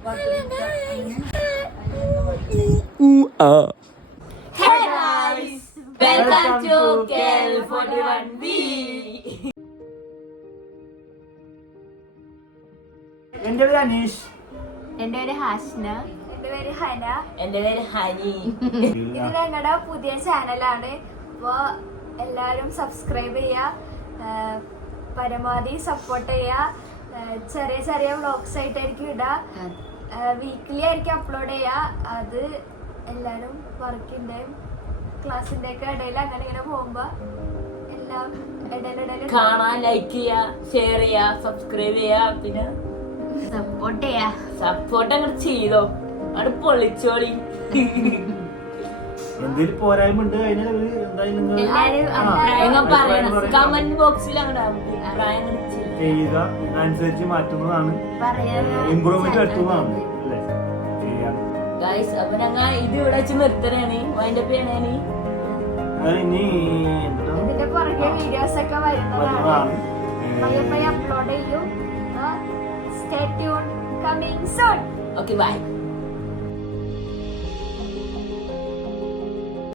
Hey guys, welcome to KL41B. എന്റെ പേര് അനീഷ്. എന്റെ പേര് ഹാഷ്ന. എന്റെ പേര് ഹന. എന്റെ പേര് ഹനി. ഇത് ഞങ്ങളുടെ പുതിയ ചാനലാണ്. അപ്പൊ എല്ലാരും സബ്സ്ക്രൈബ് ചെയ്യാ, പരമാവധി സപ്പോർട്ട് ചെയ്യാ. ചെറിയ ചെറിയ വ്ളോഗ്സ് ആയിട്ടായിരിക്കും ഇടാ, വീക്ക്ലി ആയിരിക്കും അപ്ലോഡ് ചെയ്യാ. അത് എല്ലാരും വർക്കിന്റെയും ക്ലാസ്സിന്റെ ഒക്കെ ഇടയിൽ അങ്ങനെ ഇങ്ങനെ പോകുമ്പോ എല്ലാം ഇടയിലിടയിൽ കാണാൻ, ലൈക്ക് ചെയ്യാ, ഷെയർ ചെയ്യാ, സബ്സ്ക്രൈബ് ചെയ്യാ, പിന്നെ സപ്പോർട്ട് ചെയ്യാ. സപ്പോർട്ട് അങ്ങോട്ട് ചെയ്തോ, അവിടെ പൊളിച്ചോളി. എന്തെങ്കിലും പോരായ്മ ഉണ്ട് എന്തായാലും അഭിപ്രായങ്ങൾ പറയണം. കമന്റ് ബോക്സിൽ അങ്ങോട്ട് അഭിപ്രായങ്ങൾ ചെയ്യുക, അനുസരിച്ച് മാറ്റുന്നതാണ്, ഇമ്പ്രൂവ്മെന്റ് വരുത്തുന്നതാണ് അല്ലേ ഗൈസ്. അപ്പൊ ഞങ്ങൾ ഇത് ഇവിടെ വെച്ച് നിർത്തണേണ്, വൈൻഡപ്പ് ചെയ്യണേന്. ഇനി ഇതിന്റെ പുറകെ വീഡിയോസ് ഒക്കെ വരുന്നതാണ്, പയ്യെ അപ്ലോഡ് ചെയ്യും. Stay tune, coming soon. Okay bye.